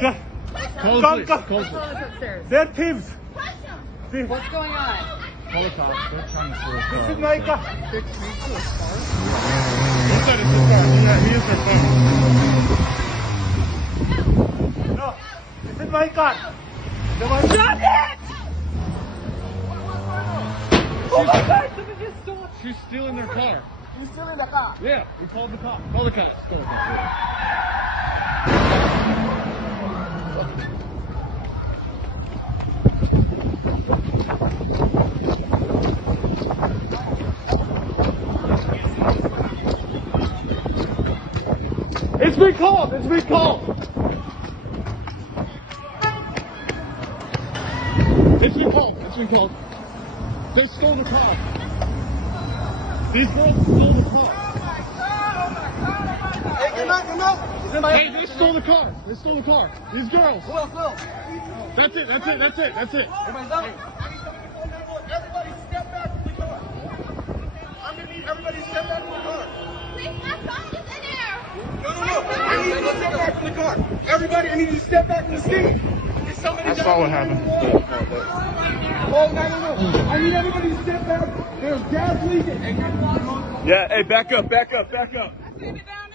Close Come, it. come. Close it. Upstairs. They're thieves. See, What's going on? Call the cops. They're trying to steal his car. this is my car. He said it's his car. Yeah, he is their friend. No, this is my car. The one. Stop it! Oh my God! Somebody just stole it. She's stealing their car. You're stealing the car. Yeah, we called the cops. Call the cops. Call the cops. It's been called. It's been called. It's been called. It's been called. They stole the car. These girls stole the car. Hey, come out! Hey, they stole the car. They stole the car. These girls. Who else? That's it. That's it. That's it. That's it. Everybody's down. Everybody step back from the car. I'm gonna need everybody to step back from the car. Please, my phone is in there. No. I need you to step back from the car. Everybody, I need you to step back from the scene. Is somebody I saw what happened. Oh, no. I need everybody to step back. There's gas leaking. Yeah, hey, back up. Take it down.